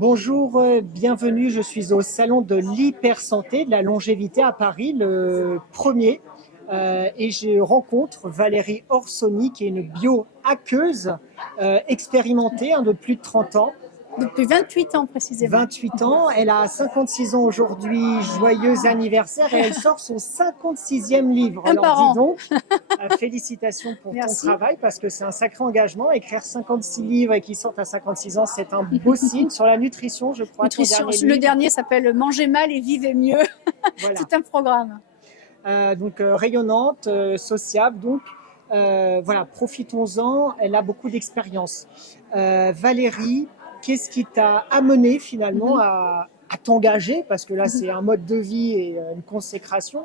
Bonjour, bienvenue. Je suis au salon de l'hypersanté, de la longévité à Paris, le premier. Et je rencontre Valérie Orsoni, qui est une bio-hackeuse expérimentée, de plus de 30 ans. Depuis 28 ans précisément. 28 ans, elle a 56 ans aujourd'hui, joyeux anniversaire, et elle sort son 56e livre. Un Alors par dis an. donc, félicitations pour ton Merci. travail, parce que c'est un sacré engagement. Écrire 56 livres et qu'ils sortent à 56 ans, c'est un beau signe. Sur la nutrition, je crois, ton Nutrition. dernier Le livre. dernier s'appelle Mangez mal et vivez mieux. Voilà. Tout un programme. Donc rayonnante, sociable, donc voilà, profitons-en, elle a beaucoup d'expérience. Valérie, qu'est-ce qui t'a amené finalement à t'engager, parce que là c'est un mode de vie et une consécration,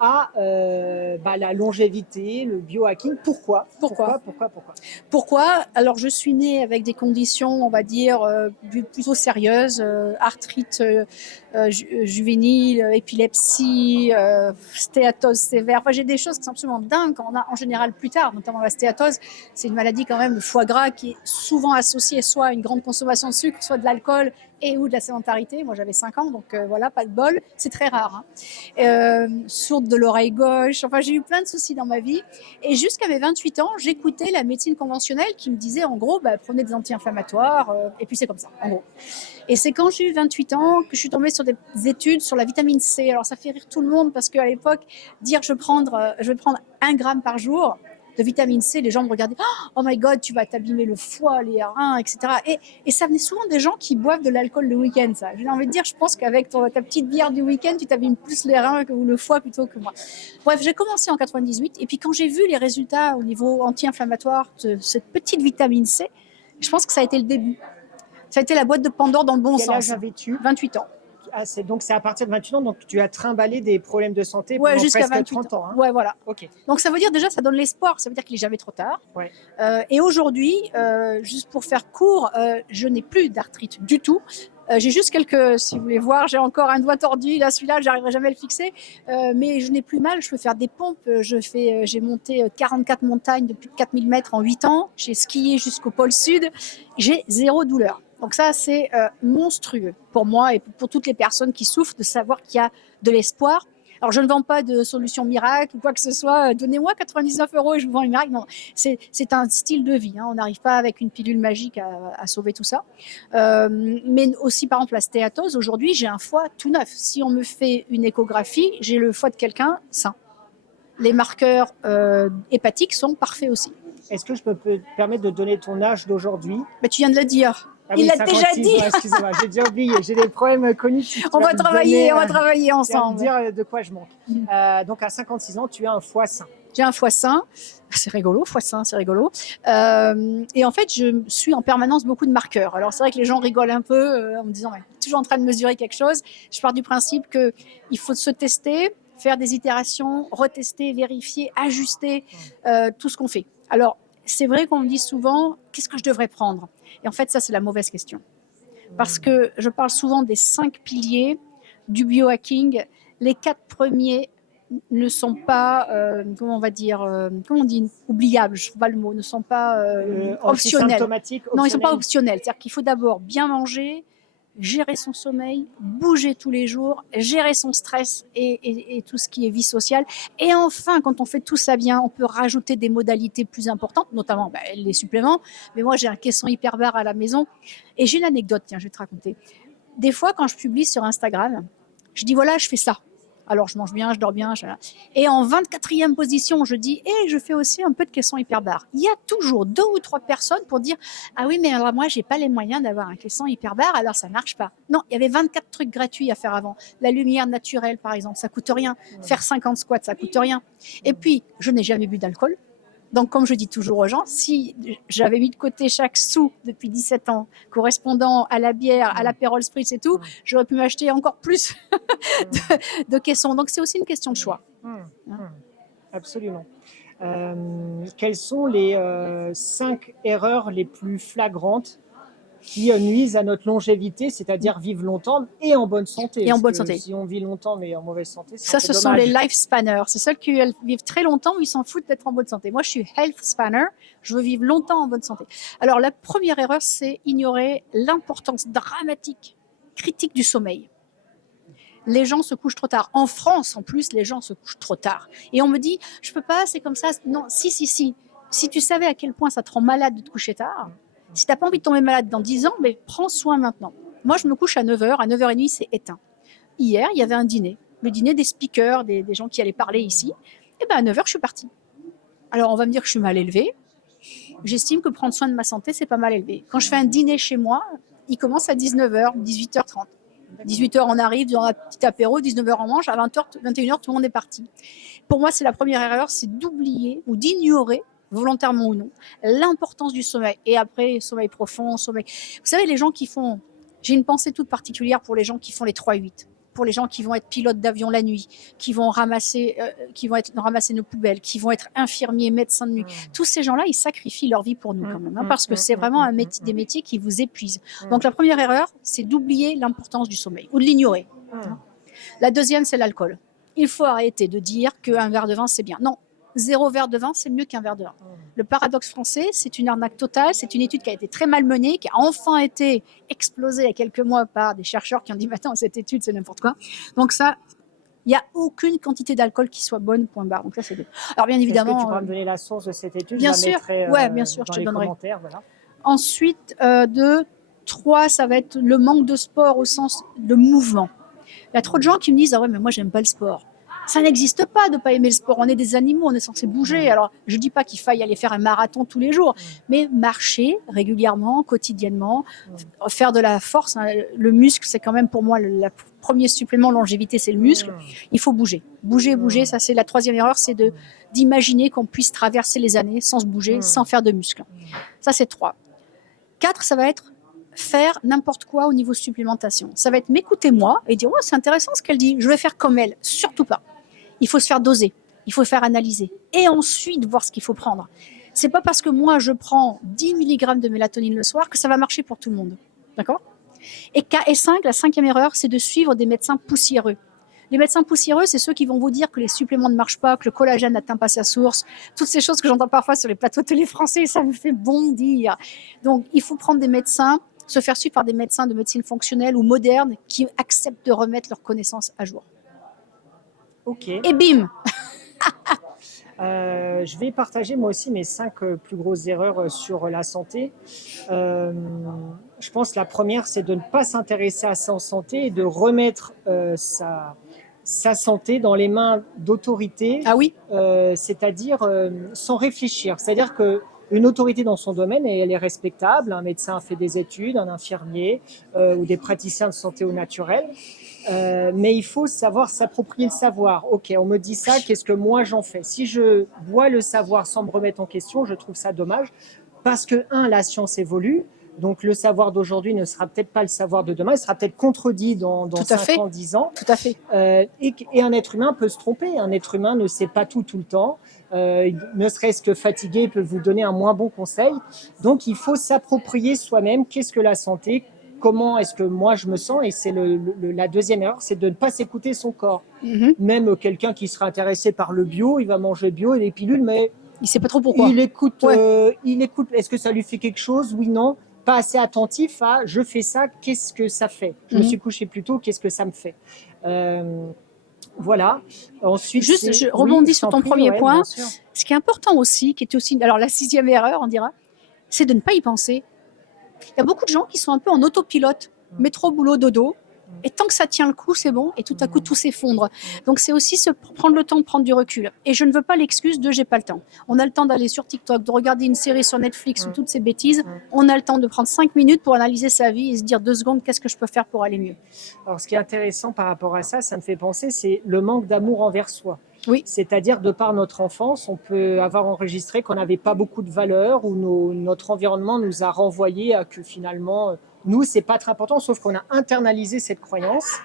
à la longévité, le biohacking? Pourquoi Pourquoi? Alors, je suis née avec des conditions, on va dire, plutôt sérieuses, arthrite juvénile, épilepsie, stéatose sévère. Enfin, j'ai des choses qui sont absolument dingues qu'on a en général plus tard, notamment la stéatose. C'est une maladie quand même, le foie gras, qui est souvent associée soit à une grande consommation de sucre, soit de l'alcool et ou de la sédentarité. Moi, j'avais 5 ans, donc voilà, pas de bol. C'est très rare. Sourde de l'oreille gauche. Enfin, j'ai eu plein de soucis dans ma vie. Et jusqu'à mes 28 ans, j'écoutais la médecine conventionnelle qui me disait, en gros, prenez des anti-inflammatoires, et puis c'est comme ça, en gros. Et c'est quand j'ai eu 28 ans que je suis tombée sur des études sur la vitamine C. Alors, ça fait rire tout le monde parce qu'à l'époque, dire je vais prendre 1 gramme par jour de vitamine C, les gens me regardaient, oh my god, tu vas t'abîmer le foie, les reins, etc. Et ça venait souvent des gens qui boivent de l'alcool le week-end, ça. J'ai envie de dire, je pense qu'avec ta petite bière du week-end, tu t'abîmes plus les reins ou le foie plutôt que moi. Bref, j'ai commencé en 98, et puis quand j'ai vu les résultats au niveau anti-inflammatoire de cette petite vitamine C, je pense que ça a été le début. Ça a été la boîte de Pandore dans le bon sens. Quel âge avais-tu? 28 ans. Donc c'est à partir de 28 ans, donc tu as trimballé des problèmes de santé pendant jusqu'à presque 28 30 ans. Hein. Ouais, voilà. Ok. Donc ça veut dire déjà, ça donne l'espoir, ça veut dire qu'il n'est jamais trop tard. Ouais. Et aujourd'hui, juste pour faire court, je n'ai plus d'arthrite du tout. J'ai juste si vous voulez voir, j'ai encore un doigt tordu, là celui-là, j'arriverai jamais à le fixer, mais je n'ai plus mal, je peux faire des pompes, j'ai monté 44 montagnes de plus de 4000 mètres en 8 ans, j'ai skié jusqu'au pôle sud, j'ai 0 douleur. Donc ça, c'est monstrueux pour moi et pour toutes les personnes qui souffrent de savoir qu'il y a de l'espoir. Alors, je ne vends pas de solution miracle ou quoi que ce soit. Donnez-moi 99 € et je vous vends une miracle. Non, c'est un style de vie. Hein. On n'arrive pas avec une pilule magique à sauver tout ça. Mais aussi, par exemple, la stéatose. Aujourd'hui, j'ai un foie tout neuf. Si on me fait une échographie, j'ai le foie de quelqu'un sain. Les marqueurs hépatiques sont parfaits aussi. Est-ce que je peux te permettre de donner ton âge d'aujourd'hui? Tu viens de le dire. Ah il oui, l'a déjà dit. Excusez-moi, j'ai déjà oublié. J'ai des problèmes cognitifs. On va travailler ensemble. Tu vas me dire de quoi je manque. Donc à 56 ans, tu as un foie sain. J'ai un foie sain. C'est rigolo, foie sain, c'est rigolo. Et en fait, je suis en permanence beaucoup de marqueurs. Alors c'est vrai que les gens rigolent un peu en me disant, toujours en train de mesurer quelque chose. Je pars du principe qu'il faut se tester, faire des itérations, retester, vérifier, ajuster tout ce qu'on fait. Alors, c'est vrai qu'on me dit souvent, qu'est-ce que je devrais prendre? Et en fait, ça, c'est la mauvaise question. Parce que je parle souvent des 5 piliers du biohacking. Les 4 premiers ne sont pas, comment on dit, oubliables, je ne trouve pas le mot, ne sont pas optionnels. Non, ils ne sont pas optionnels. C'est-à-dire qu'il faut d'abord bien manger, gérer son sommeil, bouger tous les jours, gérer son stress et tout ce qui est vie sociale. Et enfin, quand on fait tout ça bien, on peut rajouter des modalités plus importantes, notamment les suppléments. Mais moi, j'ai un caisson hyperbare à la maison. Et j'ai une anecdote, tiens, je vais te raconter. Des fois, quand je publie sur Instagram, je dis voilà, je fais ça. Alors, je mange bien, je dors bien. Et en 24e position, je dis je fais aussi un peu de caisson hyperbare. Il y a toujours 2 ou 3 personnes pour dire ah oui, mais alors moi, j'ai pas les moyens d'avoir un caisson hyperbare, alors ça marche pas. Non, il y avait 24 trucs gratuits à faire avant. La lumière naturelle, par exemple, ça coûte rien. Faire 50 squats, ça coûte rien. Et puis, je n'ai jamais bu d'alcool. Donc, comme je dis toujours aux gens, si j'avais mis de côté chaque sou depuis 17 ans, correspondant à la bière, à l'apérol spritz et tout, j'aurais pu m'acheter encore plus de caissons. Donc, c'est aussi une question de choix. Absolument. Quelles sont les 5 erreurs les plus flagrantes qui nuisent à notre longévité, c'est-à-dire vivre longtemps et en bonne santé. Et en Parce bonne que santé. si on vit longtemps mais en mauvaise santé, c'est Ça, un peu ce sont dommage. les life spanners. C'est ceux qui vivent très longtemps, mais ils s'en foutent d'être en bonne santé. Moi, je suis health spanner. Je veux vivre longtemps en bonne santé. Alors, la première erreur, c'est ignorer l'importance dramatique, critique du sommeil. Les gens se couchent trop tard. En France, en plus, les gens se couchent trop tard. Et on me dit, je peux pas, c'est comme ça. Non, si. Si tu savais à quel point ça te rend malade de te coucher tard, si tu n'as pas envie de tomber malade dans 10 ans, mais prends soin maintenant. Moi, je me couche à 9h. À 9h30, c'est éteint. Hier, il y avait un dîner. Le dîner des speakers, des gens qui allaient parler ici. Et bien, à 9h, je suis partie. Alors, on va me dire que je suis mal élevée. J'estime que prendre soin de ma santé, c'est pas mal élevé. Quand je fais un dîner chez moi, il commence à 19h, 18h30. 18h, on arrive, dans un petit apéro, 19h, on mange, à 20h, 21h, tout le monde est parti. Pour moi, c'est la première erreur, c'est d'oublier ou d'ignorer, volontairement ou non, l'importance du sommeil. Et après, sommeil profond, sommeil... Vous savez, les gens qui font... J'ai une pensée toute particulière pour les gens qui font les 3-8, pour les gens qui vont être pilotes d'avion la nuit, qui vont ramasser nos poubelles, qui vont être infirmiers, médecins de nuit. Tous ces gens-là, ils sacrifient leur vie pour nous quand même, parce que c'est vraiment des métiers qui vous épuisent. Donc la première erreur, c'est d'oublier l'importance du sommeil ou de l'ignorer. La deuxième, c'est l'alcool. Il faut arrêter de dire qu'un verre de vin, c'est bien. Non, 0 verre de vin, c'est mieux qu'un verre de vin. Le paradoxe français, c'est une arnaque totale. C'est une étude qui a été très mal menée, qui a enfin été explosée il y a quelques mois par des chercheurs qui ont dit « Attends, cette étude, c'est n'importe quoi ». Donc ça, il n'y a aucune quantité d'alcool qui soit bonne, point barre. Donc ça, c'est deux. Alors bien évidemment... Est-ce que tu pourras me donner la source de cette étude? Bien je sûr, la mettrai, ouais, bien sûr, dans je te les donnerai. Commentaires, voilà. Ensuite, 3, ça va être le manque de sport au sens de mouvement. Il y a trop de gens qui me disent « Ah ouais, mais moi, j'aime pas le sport ». Ça n'existe pas de ne pas aimer le sport. On est des animaux, on est censé bouger. Alors, je ne dis pas qu'il faille aller faire un marathon tous les jours, mais marcher régulièrement, quotidiennement, faire de la force. Le muscle, c'est quand même pour moi le premier supplément longévité, c'est le muscle. Il faut bouger. Bouger. Ça, c'est la troisième erreur, c'est d'imaginer qu'on puisse traverser les années sans se bouger, sans faire de muscle. Ça, c'est 3. 4, ça va être faire n'importe quoi au niveau supplémentation. Ça va être m'écouter moi et dire « Oh, c'est intéressant ce qu'elle dit, je vais faire comme elle ». Surtout pas. Il faut se faire doser, il faut faire analyser et ensuite voir ce qu'il faut prendre. C'est pas parce que moi je prends 10 mg de mélatonine le soir que ça va marcher pour tout le monde. D'accord ? Et 5, la 5e erreur, c'est de suivre des médecins poussiéreux. Les médecins poussiéreux, c'est ceux qui vont vous dire que les suppléments ne marchent pas, que le collagène n'atteint pas sa source, toutes ces choses que j'entends parfois sur les plateaux de télé français, ça me fait bondir. Donc il faut prendre des médecins, se faire suivre par des médecins de médecine fonctionnelle ou moderne qui acceptent de remettre leurs connaissances à jour. Ok. Et bim. Je vais partager moi aussi mes 5 plus grosses erreurs sur la santé. Je pense que la première, c'est de ne pas s'intéresser à sa santé et de remettre sa santé dans les mains d'autorités. Ah oui. C'est-à-dire sans réfléchir. C'est-à-dire qu'une autorité dans son domaine, elle est respectable. Un médecin fait des études, un infirmier ou des praticiens de santé au naturel. Mais il faut savoir s'approprier le savoir. Ok, on me dit ça, qu'est-ce que moi j'en fais? Si je bois le savoir sans me remettre en question, je trouve ça dommage. Parce que, la science évolue. Donc le savoir d'aujourd'hui ne sera peut-être pas le savoir de demain, il sera peut-être contredit dans 5 ans, 10 ans. Tout à fait. Et un être humain peut se tromper. Un être humain ne sait pas tout le temps. Ne serait-ce que fatigué, il peut vous donner un moins bon conseil. Donc il faut s'approprier soi-même qu'est-ce que la santé, comment est-ce que moi je me sens, et c'est la deuxième erreur, c'est de ne pas s'écouter son corps. Même quelqu'un qui sera intéressé par le bio, il va manger bio et des pilules, mais il ne sait pas trop pourquoi. Il écoute, est-ce que ça lui fait quelque chose? Oui, non. Pas assez attentif à je fais ça, qu'est-ce que ça fait? Je me suis couché plus tôt, qu'est-ce que ça me fait? Voilà. Ensuite, juste, je rebondis sur ton premier point. Ce qui est important aussi, qui est aussi, alors la 6e erreur, on dira, c'est de ne pas y penser. Il y a beaucoup de gens qui sont un peu en autopilote, métro, boulot, dodo. Et tant que ça tient le coup, c'est bon. Et tout à coup, tout s'effondre. Donc, c'est aussi prendre le temps de prendre du recul. Et je ne veux pas l'excuse de « j'ai pas le temps ». On a le temps d'aller sur TikTok, de regarder une série sur Netflix ou toutes ces bêtises. On a le temps de prendre 5 minutes pour analyser sa vie et se dire 2 secondes, qu'est-ce que je peux faire pour aller mieux? Alors, ce qui est intéressant par rapport à ça, ça me fait penser, c'est le manque d'amour envers soi. Oui. C'est-à-dire, de par notre enfance, on peut avoir enregistré qu'on n'avait pas beaucoup de valeur ou notre environnement nous a renvoyé à que finalement, nous, c'est pas très important, sauf qu'on a internalisé cette croyance,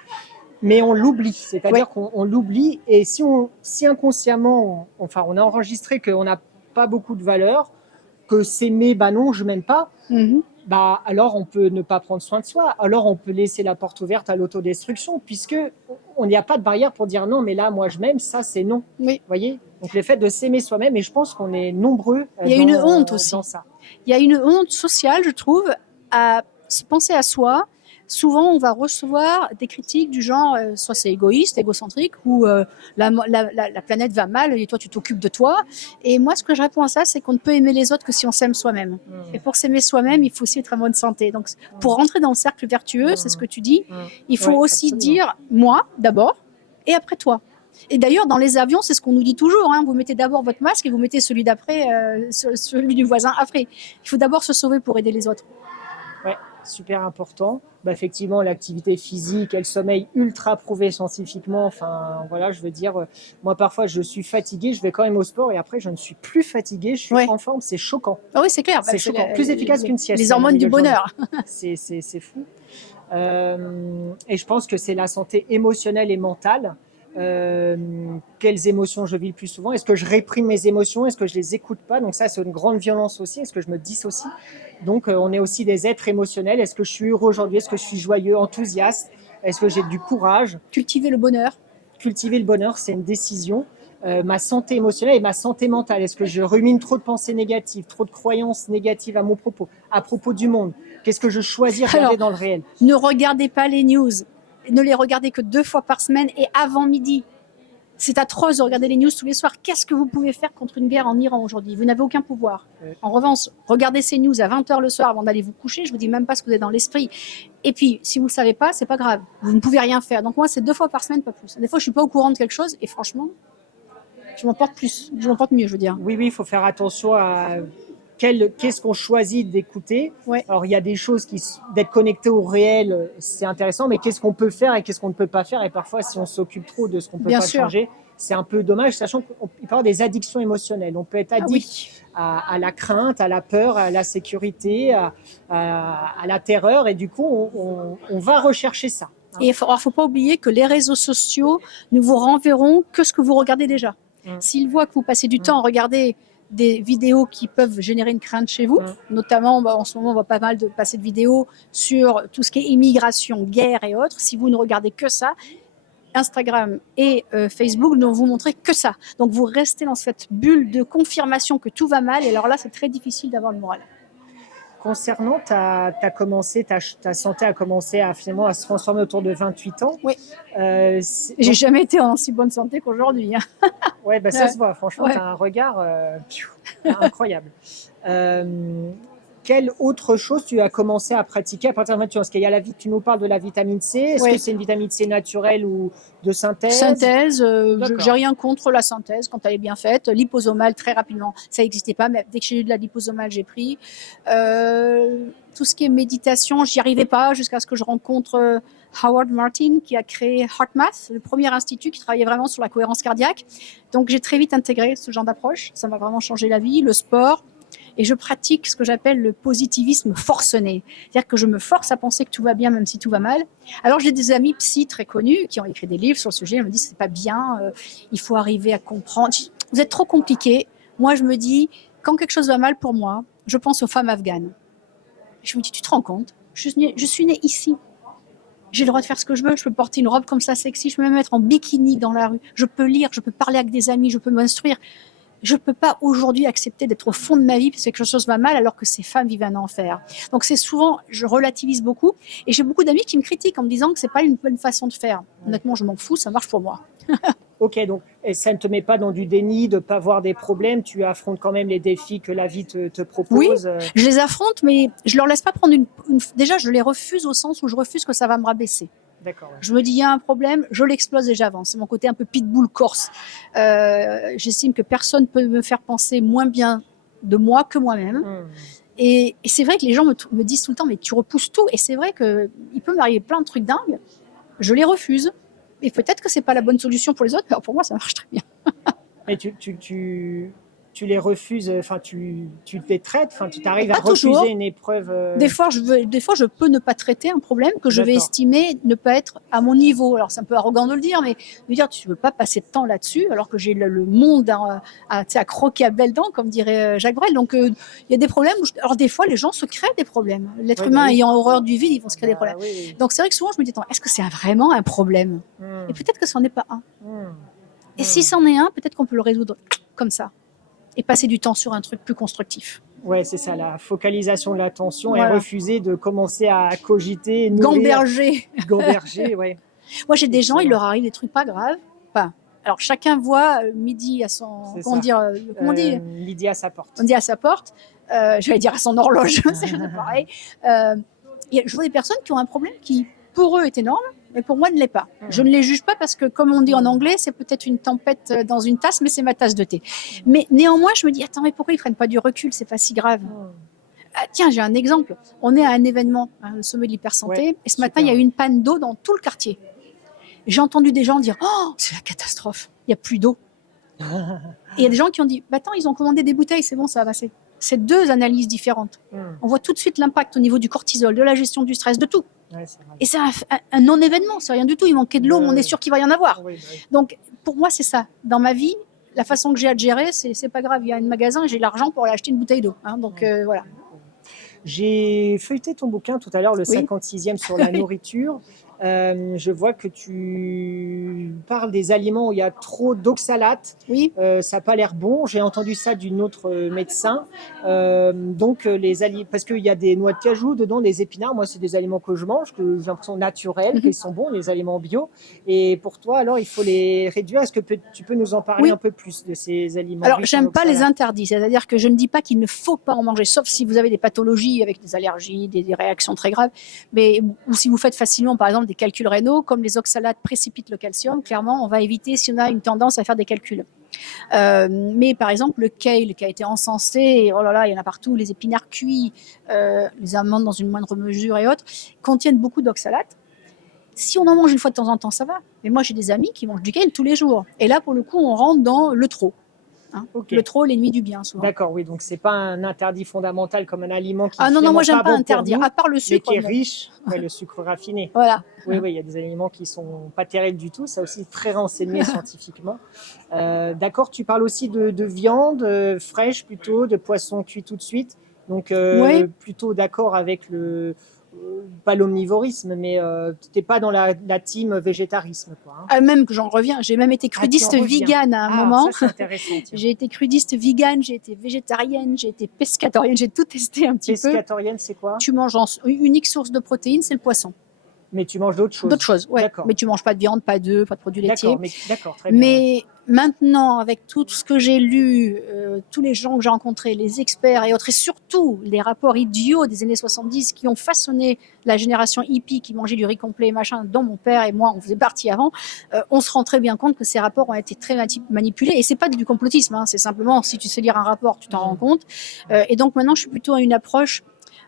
mais on l'oublie. C'est-à-dire qu'on l'oublie, et si inconsciemment, on a enregistré qu'on n'a pas beaucoup de valeur, que s'aimer, bah non, je m'aime pas, Mhm. bah alors on peut ne pas prendre soin de soi, alors on peut laisser la porte ouverte à l'autodestruction, puisque on n'y a pas de barrière pour dire non, mais là, moi je m'aime, ça c'est non. Oui. Vous voyez? Donc le fait de s'aimer soi-même, et je pense qu'on est nombreux Il y a une honte dans aussi. ça. Il y a une honte sociale, je trouve, à se penser à soi. Souvent, on va recevoir des critiques du genre soit c'est égoïste, égocentrique, ou la planète va mal et toi, tu t'occupes de toi. Et moi, ce que je réponds à ça, c'est qu'on ne peut aimer les autres que si on s'aime soi-même. Et pour s'aimer soi-même, il faut aussi être en bonne santé. Donc, pour rentrer dans le cercle vertueux, c'est ce que tu dis, il faut Ouais, aussi absolument. dire moi d'abord et après toi. Et d'ailleurs, dans les avions, c'est ce qu'on nous dit toujours. Hein. Vous mettez d'abord votre masque et vous mettez celui d'après, celui du voisin après. Il faut d'abord se sauver pour aider les autres. Ouais, super important. Bah, effectivement, l'activité physique et le sommeil ultra prouvé scientifiquement. Enfin, voilà, je veux dire, moi parfois je suis fatiguée, je vais quand même au sport et après je ne suis plus fatiguée, je suis en forme, c'est choquant. Ah oui, c'est clair. C'est choquant, plus efficace qu'une sieste. Les hormones du bonheur. C'est fou. Et je pense que c'est la santé émotionnelle et mentale. Quelles émotions je vis le plus souvent? Est-ce que je réprime mes émotions? Est-ce que je les écoute pas? Donc ça, c'est une grande violence aussi. Est-ce que je me dissocie? Donc on est aussi des êtres émotionnels. Est-ce que je suis heureux aujourd'hui? Est-ce que je suis joyeux, enthousiaste? Est-ce que j'ai du courage? Cultiver le bonheur. Cultiver le bonheur, c'est une décision. Ma santé émotionnelle et ma santé mentale. Est-ce que je rumine trop de pensées négatives, trop de croyances négatives à propos du monde? Qu'est-ce que je choisis de regarder dans le réel? Ne regardez pas les news. Ne les regardez que 2 fois par semaine et avant midi. C'est atroce de regarder les news tous les soirs. Qu'est-ce que vous pouvez faire contre une guerre en Iran aujourd'hui? Vous n'avez aucun pouvoir. En revanche, regardez ces news à 20h le soir avant d'aller vous coucher. Je vous dis même pas ce que vous êtes dans l'esprit. Et puis, si vous ne le savez pas, c'est pas grave. Vous ne pouvez rien faire. Donc moi, c'est 2 fois par semaine, pas plus. Des fois, je suis pas au courant de quelque chose et franchement, je m'en porte plus. Je m'en porte mieux, je veux dire. Oui, il faut faire attention à qu'est-ce qu'on choisit d'écouter. Ouais. Alors, il y a des choses d'être connecté au réel, c'est intéressant, mais qu'est-ce qu'on peut faire et qu'est-ce qu'on ne peut pas faire? Et parfois, si on s'occupe trop de ce qu'on ne peut pas changer, c'est un peu dommage, sachant qu'il peut y avoir des addictions émotionnelles. On peut être addict à la crainte, à la peur, à la sécurité, à la terreur, et du coup, on va rechercher ça. Et il ne faut pas oublier que les réseaux sociaux ne vous renverront que ce que vous regardez déjà. S'ils voient que vous passez du temps à regarder des vidéos qui peuvent générer une crainte chez vous, notamment en ce moment on voit pas mal de passer de vidéos sur tout ce qui est immigration, guerre et autres. Si vous ne regardez que ça, Instagram et Facebook ne vont vous montrer que ça. Donc vous restez dans cette bulle de confirmation que tout va mal, et alors là c'est très difficile d'avoir le moral. Concernant ta santé a commencé finalement à se transformer autour de 28 ans. Oui. J'ai jamais été en si bonne santé qu'aujourd'hui. Hein. Ouais, bah ça se voit. Franchement, tu as un regard incroyable. Quelle autre chose tu as commencé à pratiquer à partir de 28 ans? Parce qu'il y a tu nous parles de la vitamine C. Est-ce que c'est une vitamine C naturelle ou de synthèse? Synthèse, j'ai rien contre la synthèse quand elle est bien faite. Liposomale, très rapidement, ça n'existait pas, mais dès que j'ai eu de la liposomale, j'ai pris. Tout ce qui est méditation, j'y arrivais pas jusqu'à ce que je rencontre Howard Martin qui a créé HeartMath, le premier institut qui travaillait vraiment sur la cohérence cardiaque. Donc j'ai très vite intégré ce genre d'approche, ça m'a vraiment changé la vie, le sport. Et je pratique ce que j'appelle le positivisme forcené. C'est-à-dire que je me force à penser que tout va bien, même si tout va mal. Alors, j'ai des amis psy très connus qui ont écrit des livres sur le sujet. Ils me disent, c'est pas bien, il faut arriver à comprendre. Vous êtes trop compliqué. Moi, je me dis, quand quelque chose va mal pour moi, je pense aux femmes afghanes. Je me dis, tu te rends compte? Je suis née ici. J'ai le droit de faire ce que je veux. Je peux porter une robe comme ça sexy. Je peux me mettre en bikini dans la rue. Je peux lire, je peux parler avec des amis, je peux m'instruire. Je ne peux pas aujourd'hui accepter d'être au fond de ma vie parce que quelque chose va mal alors que ces femmes vivent un enfer. Donc c'est souvent, je relativise beaucoup et j'ai beaucoup d'amis qui me critiquent en me disant que c'est pas une bonne façon de faire. Honnêtement, je m'en fous, ça marche pour moi. Ok, donc ça ne te met pas dans du déni de ne pas voir des problèmes, tu affrontes quand même les défis que la vie te propose. Oui, je les affronte, mais je leur laisse pas prendre Déjà, je les refuse au sens où je refuse que ça va me rabaisser. D'accord, ouais. Je me dis, il y a un problème, je l'explose et j'avance. C'est mon côté un peu pitbull corse. J'estime que personne ne peut me faire penser moins bien de moi que moi-même. Et c'est vrai que les gens me disent tout le temps, mais tu repousses tout. Et c'est vrai qu'il peut m'arriver plein de trucs dingues. Je les refuse. Et peut-être que ce n'est pas la bonne solution pour les autres, mais pour moi, ça marche très bien. Mais tu les refuses, enfin tu les traites, enfin tu t'arrives à Pas refuser toujours. une épreuve. Des fois, je peux ne pas traiter un problème que je vais D'accord. estimer ne pas être à mon niveau. Alors, c'est un peu arrogant de le dire, mais de dire, tu ne veux pas passer de temps là-dessus, alors que j'ai le monde à croquer à belles dents, comme dirait Jacques Brel. Donc, il y a des problèmes. Alors, des fois, les gens se créent des problèmes. L'être Ouais, humain bah oui. ayant horreur du vide, ils vont se créer des Bah problèmes. oui, oui. Donc, c'est vrai que souvent, je me dis, attends, est-ce que c'est vraiment un problème? Hmm. Et peut-être que ce n'en est pas un. Hmm. Et si c'en est un, peut-être qu'on peut le résoudre comme ça. Et passer du temps sur un truc plus constructif. Ouais, c'est ça, la focalisation de l'attention et Voilà. refuser de commencer à cogiter, nourrir, Gamberger. gamberger, ouais. Moi, j'ai des gens, il Excellent. leur arrive des trucs pas graves. Enfin, alors, chacun voit midi à son. C'est Comment ça. dire comment on dit Midi à sa porte. On dit à sa porte. J'allais dire à son horloge, c'est pareil. Je vois des personnes qui ont un problème qui, pour eux, est énorme, mais pour moi, ne l'est pas. Je ne les juge pas parce que, comme on dit en anglais, c'est peut-être une tempête dans une tasse, mais c'est ma tasse de thé. Mais néanmoins, je me dis, attends, mais pourquoi ils ne prennent pas du recul? C'est pas si grave. Ah, tiens, j'ai un exemple. On est à un événement, le sommet de l'hypersanté, Ouais, et ce matin, il y a eu une panne d'eau dans tout le quartier. J'ai entendu des gens dire, oh, c'est la catastrophe, il n'y a plus d'eau. Et il y a des gens qui ont dit, bah, attends, ils ont commandé des bouteilles, c'est bon, ça va passer. C'est deux analyses différentes. On voit tout de suite l'impact au niveau du cortisol, de la gestion du stress, de tout. Ouais, c'est vrai. Et c'est un non-événement, c'est rien du tout. Il manquait de l'eau, mais on est sûr qu'il va y en avoir. Oui, bah oui. Donc, pour moi, c'est ça. Dans ma vie, la façon que j'ai à gérer, c'est pas grave. Il y a un magasin, j'ai l'argent pour aller acheter une bouteille d'eau. Hein, donc, voilà. J'ai feuilleté ton bouquin tout à l'heure, le Oui. 56e sur la nourriture. Je vois que tu parles des aliments où il y a trop d'oxalate. Oui. Ça n'a pas l'air bon. J'ai entendu ça d'une autre médecin. Donc, parce qu'il y a des noix de cajou dedans, des épinards. Moi, c'est des aliments que je mange, que j'ai l'impression naturels, qu'ils sont bons, les aliments bio. Et pour toi, alors, il faut les réduire. Est-ce que tu peux nous en parler un peu plus de ces aliments? Alors, j'aime pas les interdits. C'est-à-dire que je ne dis pas qu'il ne faut pas en manger, sauf si vous avez des pathologies avec des allergies, des réactions très graves. Mais, ou si vous faites facilement, par exemple, des calculs rénaux, comme les oxalates précipitent le calcium, clairement, on va éviter si on a une tendance à faire des calculs. Mais par exemple, le kale qui a été encensé, oh là là, il y en a partout, les épinards cuits, les amandes dans une moindre mesure et autres, contiennent beaucoup d'oxalates. Si on en mange une fois de temps en temps, ça va. Mais moi, j'ai des amis qui mangent du kale tous les jours. Et là, pour le coup, on rentre dans le trop. Hein. Okay. Le trop, l'ennemi du bien, souvent. D'accord, oui. Donc, c'est pas un interdit fondamental comme un aliment qui non, moi, j'aime pas bon interdire. Nous, à part le sucre. Mais qui est riche, le sucre raffiné. Voilà. Oui, il y a des aliments qui sont pas terribles du tout. Ça aussi, très renseigné scientifiquement. D'accord, tu parles aussi de viande fraîche plutôt, de poisson cuit tout de suite. Donc, plutôt d'accord avec pas l'omnivorisme, mais tu n'es pas dans la team végétarisme. Quoi, hein. Même que j'en reviens, j'ai même été crudiste vegan à un moment. Ça, c'est intéressant. J'ai été crudiste vegan, j'ai été végétarienne, j'ai été pescatorienne, j'ai tout testé un petit peu. Pescatorienne, c'est quoi? Tu manges une unique source de protéines, c'est le poisson. Mais tu manges d'autres choses. D'autres choses, ouais. Mais tu manges pas de viande, pas d'œufs, pas de produits laitiers. D'accord, très bien. Mais maintenant, avec tout ce que j'ai lu, tous les gens que j'ai rencontrés, les experts et autres, et surtout les rapports idiots des années 70 qui ont façonné la génération hippie qui mangeait du riz complet et machin, dont mon père et moi, on faisait partie avant, on se rend très bien compte que ces rapports ont été très manipulés. Et c'est pas du complotisme, hein, c'est simplement, si tu sais lire un rapport, tu t'en rends compte. Et donc maintenant, je suis plutôt à une approche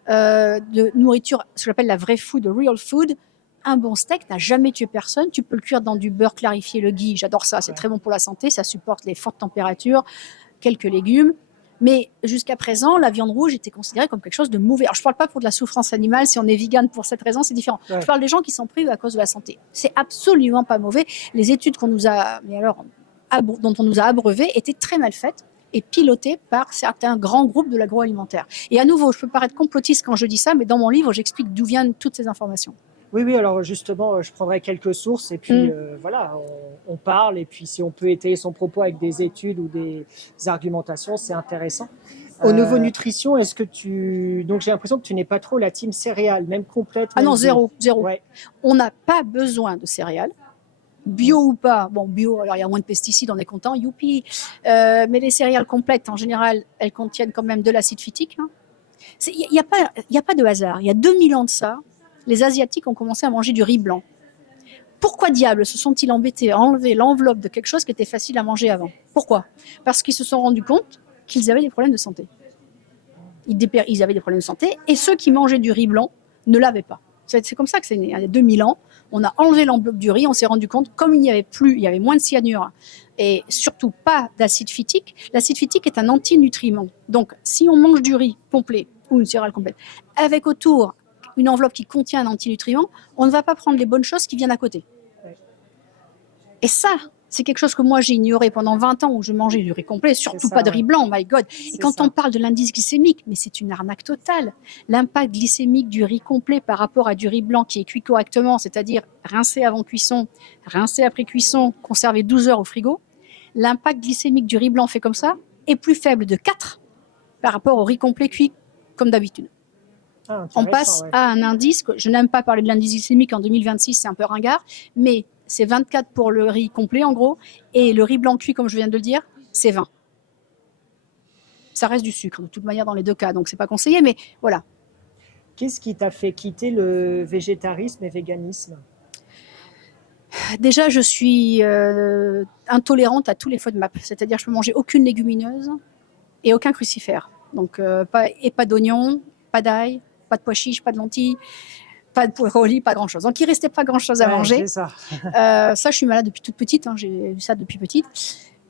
de nourriture, ce que j'appelle la vraie food, real food. Un bon steak n'a jamais tué personne. Tu peux le cuire dans du beurre clarifié, le ghee. J'adore ça. C'est très bon pour la santé. Ça supporte les fortes températures. Quelques légumes. Mais jusqu'à présent, la viande rouge était considérée comme quelque chose de mauvais. Alors, je ne parle pas pour de la souffrance animale. Si on est vegan pour cette raison, c'est différent. Ouais. Je parle des gens qui sont privés à cause de la santé. C'est absolument pas mauvais. Les études qu'on nous a, dont on nous a abreuvées étaient très mal faites et pilotées par certains grands groupes de l'agroalimentaire. Et à nouveau, je peux paraître complotiste quand je dis ça, mais dans mon livre, j'explique d'où viennent toutes ces informations. Oui, alors justement, je prendrai quelques sources et puis voilà, on parle et puis si on peut étayer son propos avec des études ou des argumentations, c'est intéressant. Au niveau nutrition, est-ce que donc j'ai l'impression que tu n'es pas trop la team céréales, même complète. Ah non, zéro. Ouais. On n'a pas besoin de céréales. Bio ou pas, bon bio, alors il y a moins de pesticides, on est content, youpi. Mais les céréales complètes, en général, elles contiennent quand même de l'acide phytique. Il n'y a pas de hasard. Il y a 2000 ans de ça, les Asiatiques ont commencé à manger du riz blanc. Pourquoi diable se sont-ils embêtés à enlever l'enveloppe de quelque chose qui était facile à manger avant? Pourquoi? Parce qu'ils se sont rendus compte qu'ils avaient des problèmes de santé. Ils avaient des problèmes de santé et ceux qui mangeaient du riz blanc ne l'avaient pas. C'est comme ça que c'est né. Il y a 2000 ans, on a enlevé l'enveloppe du riz, on s'est rendu compte, comme il n'y avait plus, il y avait moins de cyanure et surtout pas d'acide phytique. L'acide phytique est un antinutriment. Donc, si on mange du riz complet ou une céréale complète, avec autour une enveloppe qui contient un antinutriment, on ne va pas prendre les bonnes choses qui viennent à côté. Et ça, c'est quelque chose que moi j'ai ignoré pendant 20 ans où je mangeais du riz complet, surtout pas de riz blanc, my God. Et quand on parle de l'indice glycémique, mais c'est une arnaque totale. L'impact glycémique du riz complet par rapport à du riz blanc qui est cuit correctement, c'est-à-dire rincé avant cuisson, rincé après cuisson, conservé 12 heures au frigo, l'impact glycémique du riz blanc fait comme ça est plus faible de 4 par rapport au riz complet cuit comme d'habitude. On passe à un indice, je n'aime pas parler de l'indice glycémique en 2026, c'est un peu ringard, mais c'est 24 pour le riz complet en gros, et le riz blanc cuit, comme je viens de le dire, c'est 20. Ça reste du sucre de toute manière dans les deux cas, donc c'est pas conseillé, mais voilà. Qu'est-ce qui t'a fait quitter le végétarisme et véganisme ? Déjà, je suis intolérante à tous les FODMAP, c'est-à-dire que je peux manger aucune légumineuse et aucun crucifère. Donc pas d'oignons, pas d'ail, pas de pois chiches, pas de lentilles, pas de brocolis, pas grand-chose. Donc, il ne restait pas grand-chose à manger. C'est ça. Ça, je suis malade depuis toute petite. J'ai eu ça depuis petite.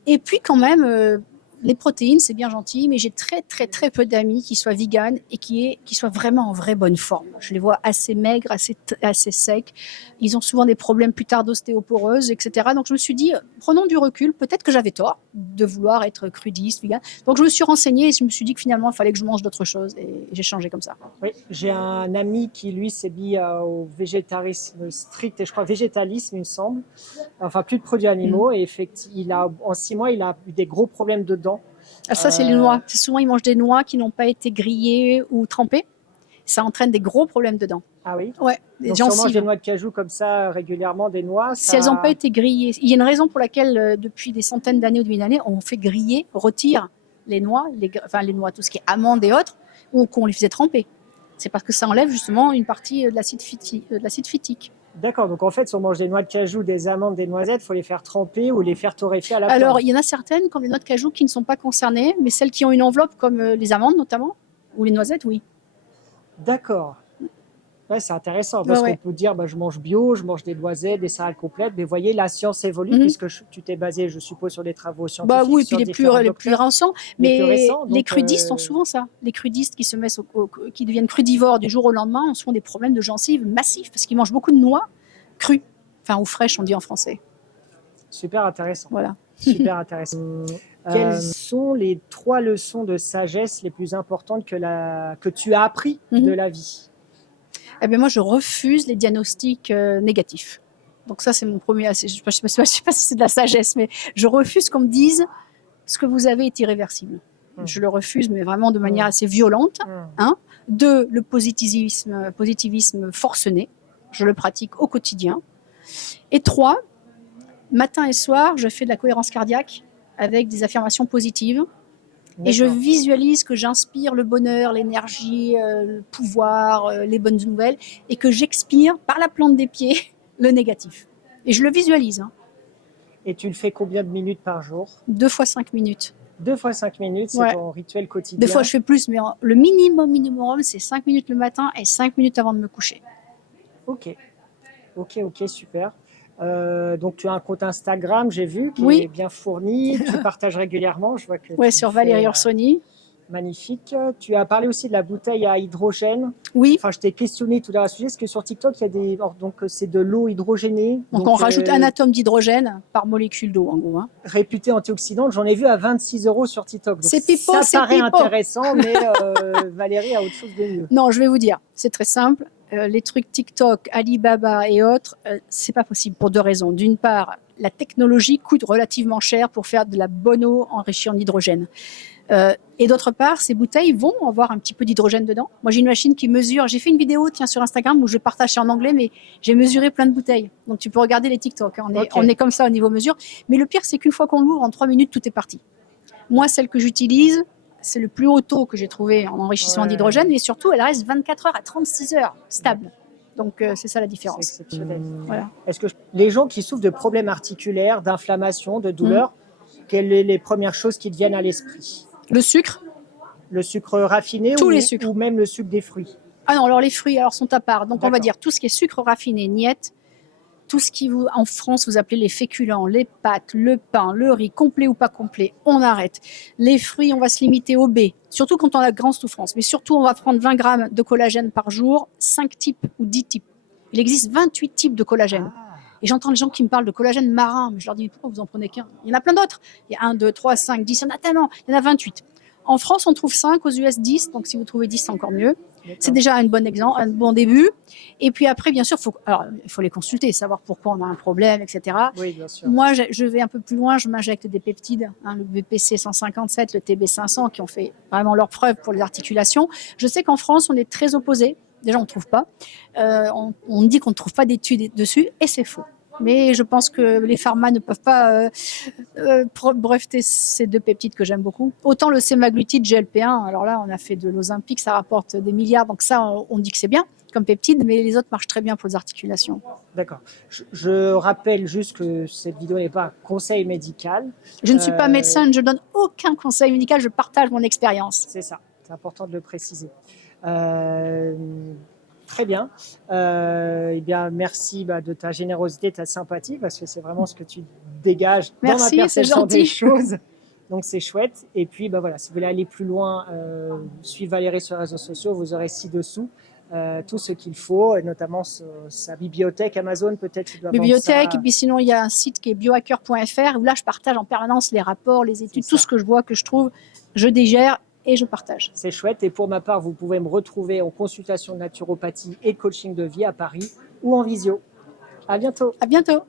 Et puis, quand même, les protéines, c'est bien gentil, mais j'ai très, très, très peu d'amis qui soient véganes et qui soient vraiment en vraie bonne forme. Je les vois assez maigres, assez secs. Ils ont souvent des problèmes plus tard d'ostéoporose, etc. Donc, je me suis dit, prenons du recul. Peut-être que j'avais tort de vouloir être crudiste, végane. Donc, je me suis renseignée et je me suis dit que finalement, il fallait que je mange d'autres choses. Et j'ai changé comme ça. Oui, j'ai un ami qui, lui, s'est mis au végétarisme strict, et je crois végétalisme, il me semble. Enfin, plus de produits animaux. Et effectivement, en 6 mois, il a eu des gros problèmes de dents. Ah, ça, c'est les noix. Souvent, ils mangent des noix qui n'ont pas été grillées ou trempées. Ça entraîne des gros problèmes de dents. Ah oui? Ouais. Donc, si on mange des noix de cajou comme ça régulièrement, des noix, si elles n'ont pas été grillées. Il y a une raison pour laquelle, depuis des centaines d'années ou des milliers d'années, on fait griller, retire les noix, les noix, tout ce qui est amandes et autres, ou qu'on les faisait tremper. C'est parce que ça enlève justement une partie de l'acide phytique. D'accord, donc en fait, si on mange des noix de cajou, des amandes, des noisettes, il faut les faire tremper ou les faire torréfier à la plante. Alors, il y en a certaines, comme les noix de cajou, qui ne sont pas concernées, mais celles qui ont une enveloppe, comme les amandes notamment, ou les noisettes, oui. D'accord. Ouais, c'est intéressant, parce qu'on peut dire, je mange bio, je mange des noisettes, des céréales complètes, mais vous voyez, la science évolue, puisque tu t'es basé, je suppose, sur des travaux scientifiques. Oui, puis les plus récents, mais les crudistes ont souvent ça. Les crudistes qui deviennent crudivores du jour au lendemain ont souvent des problèmes de gencives massifs, parce qu'ils mangent beaucoup de noix crues, ou fraîches, on dit en français. Super intéressant. Voilà. Super intéressant. Quelles sont les 3 leçons de sagesse les plus importantes que tu as appris de la vie ? Moi, je refuse les diagnostics négatifs. Donc ça, c'est mon premier... Je ne sais pas si c'est de la sagesse, mais je refuse qu'on me dise ce que vous avez est irréversible. Je le refuse, mais vraiment de manière assez violente. 2, le positivisme forcené. Je le pratique au quotidien. Et 3, matin et soir, je fais de la cohérence cardiaque avec des affirmations positives. Et je visualise que j'inspire le bonheur, l'énergie, le pouvoir, les bonnes nouvelles, et que j'expire par la plante des pieds le négatif. Et je le visualise. Et tu le fais combien de minutes par jour ? 2 fois 5 minutes. 2 fois 5 minutes, c'est ton rituel quotidien ? Des fois, je fais plus, mais le minimum, c'est 5 minutes le matin et 5 minutes avant de me coucher. Ok, super. Donc tu as un compte Instagram, j'ai vu, qui est bien fourni. Tu partages régulièrement, je vois que sur Valérie Orsoni. Magnifique. Tu as parlé aussi de la bouteille à hydrogène. Oui. Enfin, je t'ai questionné tout à l'heure à ce sujet. Est-ce que sur TikTok, il y a donc c'est de l'eau hydrogénée. Donc on rajoute un atome d'hydrogène par molécule d'eau, en gros. Réputée antioxydante. J'en ai vu à 26 € sur TikTok. Donc c'est pipeau, ça paraît intéressant, mais Valérie a autre chose de mieux. Non, je vais vous dire, c'est très simple. Les trucs TikTok, Alibaba et autres, c'est pas possible pour 2 raisons. D'une part, la technologie coûte relativement cher pour faire de la bonne eau enrichie en hydrogène. Et d'autre part, ces bouteilles vont avoir un petit peu d'hydrogène dedans. Moi, j'ai une machine qui mesure. J'ai fait une vidéo sur Instagram où je partage ça en anglais, mais j'ai mesuré plein de bouteilles. Donc, tu peux regarder les TikTok. On est comme ça au niveau mesure. Mais le pire, c'est qu'une fois qu'on l'ouvre, en 3 minutes, tout est parti. Moi, celle que j'utilise, c'est le plus haut taux que j'ai trouvé en enrichissement d'hydrogène. Et surtout, elle reste 24 heures à 36 heures stable. Donc, c'est ça la différence. C'est exceptionnel. Voilà. Est-ce que les gens qui souffrent de problèmes articulaires, d'inflammation, de douleurs, quelles sont les premières choses qui te viennent à l'esprit ? Le sucre. Le sucre raffiné les sucres. Ou même le sucre des fruits? Ah non, alors les fruits alors, sont à part. Donc on va D'accord. dire tout ce qui est sucre raffiné, niet. Tout ce qui, en France, vous appelez les féculents, les pâtes, le pain, le riz, complet ou pas complet, on arrête. Les fruits, on va se limiter au B, surtout quand on a grande souffrance. Mais surtout, on va prendre 20 grammes de collagène par jour, 5 types ou 10 types. Il existe 28 types de collagène. Et j'entends les gens qui me parlent de collagène marin, mais je leur dis, mais pourquoi vous en prenez qu'un? Il y en a plein d'autres. Il y a 1, 2, 3, 5, 10, il y en a tellement. Il y en a 28. En France, on trouve 5, aux US 10, donc si vous trouvez 10, c'est encore mieux. C'est déjà un bon début. Et puis après, bien sûr, il faut les consulter, savoir pourquoi on a un problème, etc. Oui, bien sûr. Moi, je vais un peu plus loin, je m'injecte des peptides, le BPC 157, le TB 500, qui ont fait vraiment leur preuve pour les articulations. Je sais qu'en France, on est très opposés. Déjà, on ne trouve pas. On dit qu'on ne trouve pas d'études dessus, et c'est faux. Mais je pense que les pharma ne peuvent pas breveter ces 2 peptides que j'aime beaucoup. Autant le sémaglutide GLP-1, alors là, on a fait de l'Ozempic, ça rapporte des milliards, donc ça, on dit que c'est bien comme peptide, mais les autres marchent très bien pour les articulations. D'accord. Je rappelle juste que cette vidéo n'est pas un conseil médical. Je ne suis pas médecin, je ne donne aucun conseil médical, je partage mon expérience. C'est ça, c'est important de le préciser. Très bien. Eh bien, merci de ta générosité, de ta sympathie, parce que c'est vraiment ce que tu dégages dans ma perception des choses. Donc, c'est chouette. Et puis, voilà, si vous voulez aller plus loin, suivez Valérie sur les réseaux sociaux, vous aurez ci-dessous tout ce qu'il faut, et notamment sa bibliothèque Amazon, peut-être. Bibliothèque, et puis sinon, il y a un site qui est biohacker.fr, où là, je partage en permanence les rapports, les études, tout ce que je vois, que je trouve, je digère et je partage. C'est chouette. Et pour ma part, vous pouvez me retrouver en consultation de naturopathie et coaching de vie à Paris ou en visio. À bientôt. À bientôt.